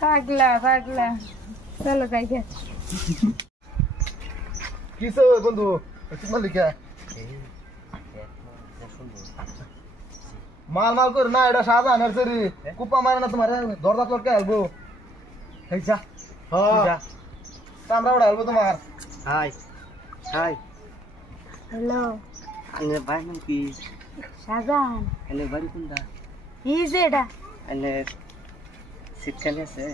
পাগলা পাগলা চলো যাই গে কিসে বন্ধু তোমার লিখা মাল মাল করে না এটা সাজা নার্সারি কুপা মারে না তোমার দরজা চটকে আলবো এই যা হ্যাঁ আমরা ওটা আলবো তোমার হাই হাই হ্যালো আনে ভাই নাম কি শাহজাহান আনে বাড়ি কোনটা এই যে এটা আনে সিট খালি আছে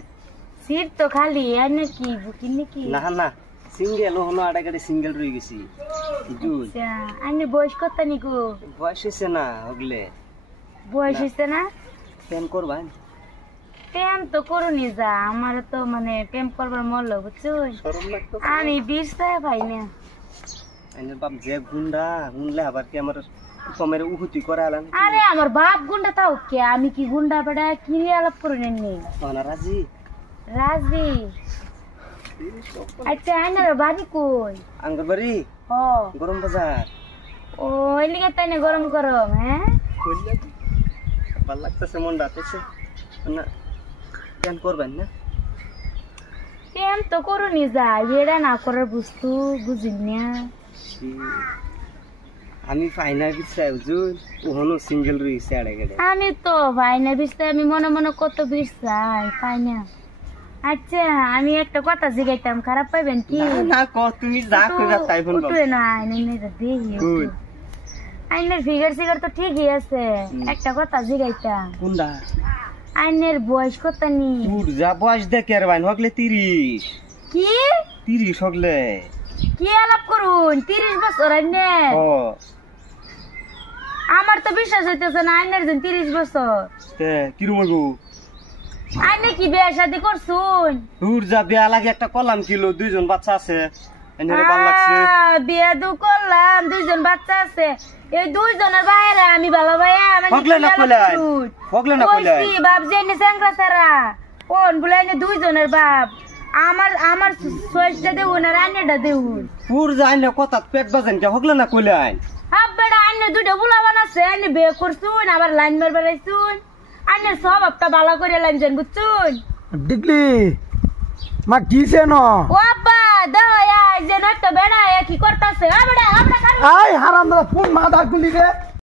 সিট তো খালি এনে কি বুকিং নাকি না না সিঙ্গেল হলো আড়া গাড়ি সিঙ্গেল রয়ে গেছি জুই আচ্ছা আনে বয়স কত নিকো বয়স হয়েছে না ওগলে বয়স হইছে না প্রেম করবান প্রেম তো করুনি যা আমার তো মানে প্রেম করবার মন লো বুঝছো শরম লাগতো আমি 20 টাকা পাই না আনে বাপ যে গুন্ডা গুনলে আবার কি আমার কমের উহুতি করে আলাম আরে আমার বাপ গুন্ডা তাও কে আমি কি গুন্ডা বেড়া কি আলাপ করে নেননি না রাজি রাজি আচ্ছা আনার বাড়ি কই আঙ্গুর বাড়ি ও গরম বাজার ও এলিগে তাই গরম গরম হ্যাঁ কইলে ভাল লাগতেছে মনটা তোছে না কেন করবেন না প্রেম তো করুনি যা এরা না করার বুঝতো বুঝিস না আমি ফাইনাল বিচাই বুঝুন ওহনো সিঙ্গেল রইছে আড়ে গেলে আমি তো ভাই না বিস্তার আমি মনে মনে কত বিচাই পাই না আচ্ছা আমি একটা কথা জিগাইতাম খারাপ পাইবেন কি না ক তুমি যা কইরা তাই বলবা উঠবে না আইনে দেখি গুড আইনের ফিগার সিগার তো ঠিকই আছে একটা কথা জিগাইতাম কোনডা আইনের বয়স কত নি তোর যা বয়স দেখে আর বাইন হগলে 30 কি 30 হগলে কি আলাপ করুন 30 বছর আইনে ও আমার তো বিশ্বাস হইতেছে না আইনের দিন 30 বছর তে কি রুমগু আইনে কি বিয়ে শাদী করছুন তোর যা বিয়া লাগে একটা কলাম কিলো দুইজন বাচ্চা আছে এনে ভালো লাগছে বিয়ে দু করলাম দুইজন বাচ্চা আছে এই দুইজনের বাইরে আমি ভালো ভাইয়া হগলে না কইলাই হগলে না কইলাই কইছি বাপ জেনে সংগ্রা সারা কোন বুলাইনে দুইজনের বাপ আমার আমার সইটা দেউ না রান্নাটা দেউ তোর যা আইনে কথা পেট বাজেন কে হগলে না কইলাই আব্বাড়া আইনে দুইটা বুলা বানাছে আইনে বিয়ে করছুন আবার লাইন মার বেড়াইছুন আইনে সব আপটা ভালো করে লাইন জান বুঝছুন ডিগলি মা কিসে ন ও আব্বা দাও আয় যে একটা বেড়া কি করতাছে আবড়া আবড়া আই হারামদা ফোন মাথা গুলি রে